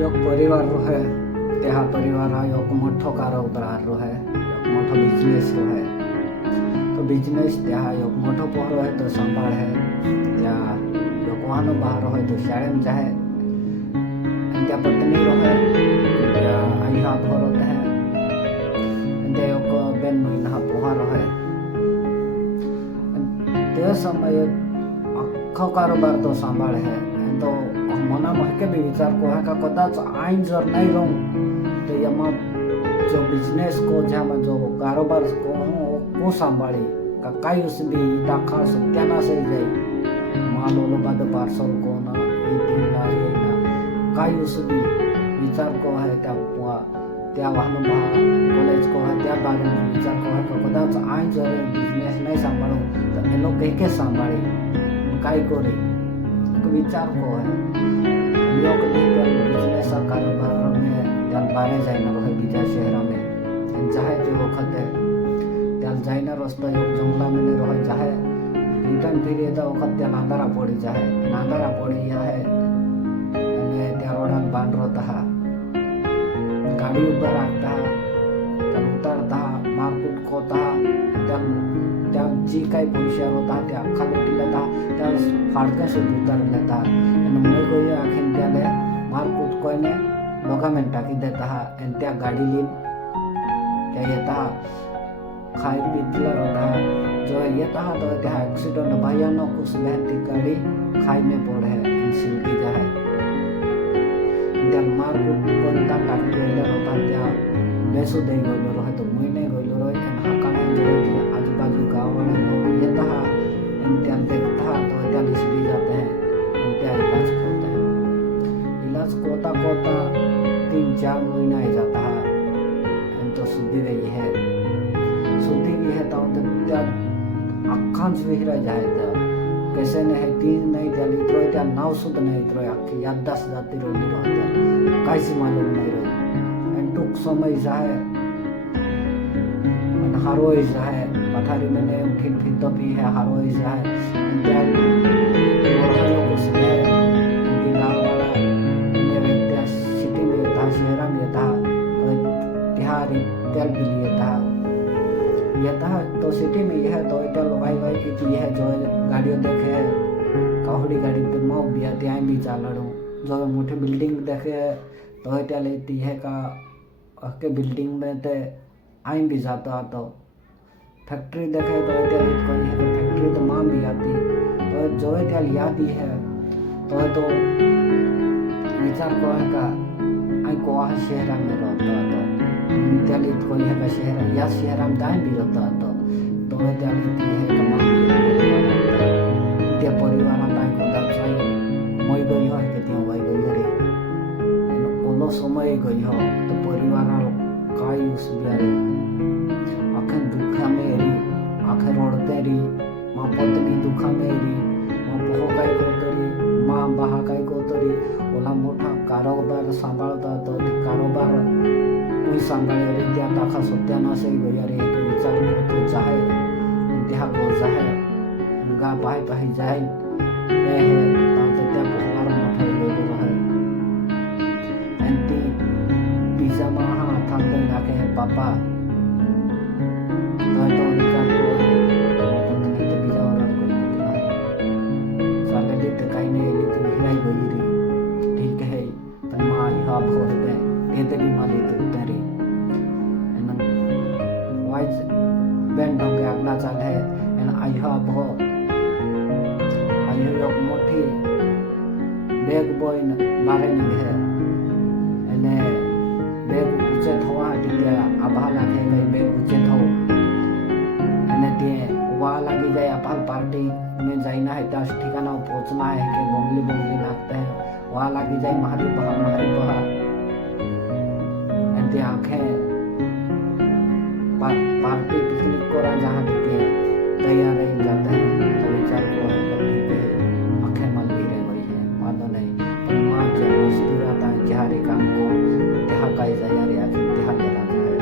एक परिवार रहे त्या परिवार एक मोठो कारोबार रहे एक मोठो बिजनेस रहे तो बिजनेस त्या एक मोठो पोहरो है तो सांभाळ है त्या एक वाहनो बाहेर रहे तो शाळेम जाहे त्या पत्नी रहे त्या आई हा भरो है त्या एक बेन महीना पोहा रहे ते समय अख्खो कारोबार तो सांभाळ है तो मना महके भी विचार को है का कदाच आइन जर नहीं रहूं तो यमा जो बिजनेस को जहाँ जो कारोबार को संभाली का काई उस भी दाखा सत्यानाश ही जाए मालो लो बाद पार्सल को ना ये ना काई उस भी विचार को है त्या वाहन भा कॉलेज को है त्या बारे में विचार को है का कदाच आइन जर बिजनेस नहीं संभालो तो ये लोग कह के संभाली काई को नहीं विचार को है लोग बिजनेस कारोबार में त्याल बारे जायना रहे बीजा शहर में चाहे जो वक्त है त्याल जायना रस्ता एक जंगला में नहीं रहे चाहे रिटर्न फिर ये तो वक्त त्याल नांदारा पड़ी जाए नांदारा पड़ी या है ने त्या रोडान बांध रहता है गाड़ी ऊपर आता है त्याल उतरता मारकुट कोता त्या जी काही पैसे होता त्या अख्खा लुटी लेता त्या फाड़के से उतर लेता मुझे को ये आखिर त्याले मारकुट कोने डॉक्यूमेंट टाकी देता है त्या गाड़ी लीन क्या येता खाई पीतला रहता जो येता तो त्या एक्सीडेंट भयानक उस बहती गाड़ी खाई में पड़ है सिल्की जा है त्या मारकुट कोनता टाकी गइले रहता त्या बेसु दे गइलो रहे तो मुई नहीं गइलो रहे हाकाने जो आजू बाजू गाँव वाले लोग येता त्या देखता तो त्या लिसबी जाते हैं त्या इलाज करते हैं इलाज कोता कोता 3-4 महीना ही जाता है तो शुद्धि रही है शुद्धि भी है तो त्या अख्खांच विहिरा जाए तो कैसे नहीं तीन नहीं त्या लित्रो त्या नाव शुद्ध नहीं लित्रो अख्खी याददाश्त जाती रोली रहते काहीच मालूम नहीं रही टूक समय जाए हारोई जाए पथारी मैंने उठिन फिर भी है हारोई जाए त्या लोग उसमें उनकी गाँव वाला व्यक्ति सिटी में था शहर में था तो तिहारी तेल भी लिए था यह था तो सिटी में यह तो इतना लोहाई वाई की यह जो गाड़ियों देखे काहुड़ी गाड़ी पे माँ भी आती आई भी चालू जो मोटी बिल्डिंग देखे तो इतना लेती है का के बिल्डिंग में ते आई भी जाता तो फैक्ट्री देखे तो इतना कोई है तो फैक्ट्री तो माँ भी आती तो जो इतना याद ही है तो विचार को है का आई को वहाँ शहर में रहता तो इतना कोई है का शहर या शहर में दाएं भी रहता तो इतना है का माँ त्या परिवार दाएं को दाच मैं गई हो कि त्यो भाई गई रे ओलो समय गई हो तो परिवार काई उस बियारे आखिर दुखा में री आखिर रोडते री माँ पत्नी दुखा में री माँ बहो काई को तरी माँ बहा काई को तरी ओला मोठा कारोबार सांभाळता तो कारोबार कोई सांभाळे रे त्या दाखा सत्यानाश ही गया रे एक विचार तो चाहे त्या को चाहे गा बाय बाय जाए ए है तो त्या परिवार मोठा ही गयो रहे एंटी पिज्जा महा थाम दे लाके है पापा तो विचार को पत्नी तो पिज्जा ऑर्डर कोई नहीं साले दी तो कहीं नहीं ली तो हिराई गई रे ठीक है तो माँ यहाँ भोर दे कहते भी माली तो तेरी वाइज बैंड होंगे अगला चाल है आई हाँ भो आई लोग मोटी बैग बॉय बारे नहीं है एने बैग उचित हुआ दिया आभा लागे गई बैग उचित हो एने दिए वहाँ लगी जाए आभा पार्टी में जाना है दस ठिकाना पहुँचना है कि बंगली नाचते हैं वहाँ लगी जाए महारी बहा एंते आँखें पार्टी पिकनिक को जहाँ देते हैं तैयार रह जाते हैं तो विचार को आँखें मल भी रह गई है मानो नहीं पर माँ जब मुश्किल आता है जहारी काम को देहा का जाया रे आखिर देहा लेना है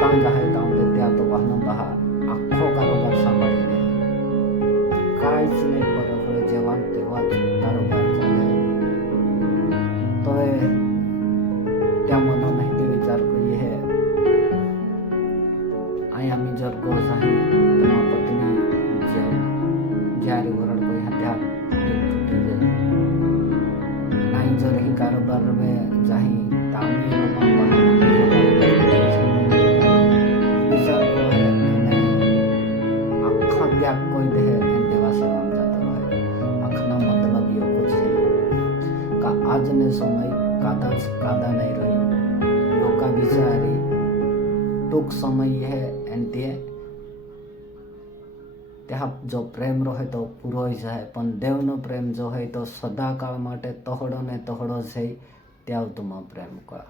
तान जाए तान देते तो वहाँ बहा आँखों कारोबार संभाली दे काहीच नाही फरक जेवण तेव्हा कारोबार चालू ध्यान तुटी जाए नहीं जो रही कारोबार में जाही तामी लोग विचार को है आखा क्या कोई दे देवा सेवा में जाता रहे आखना मतलब यो कुछ है का आज ने समय कादा नहीं रही लोका विचारी टूक समय है एंते त्या जो प्रेम रहे तो पूरो जाए पण देवनो प्रेम जो है तो सदाकाळ માટે તહડો ને તહડો છે ત્યાં તમા પ્રેમ કા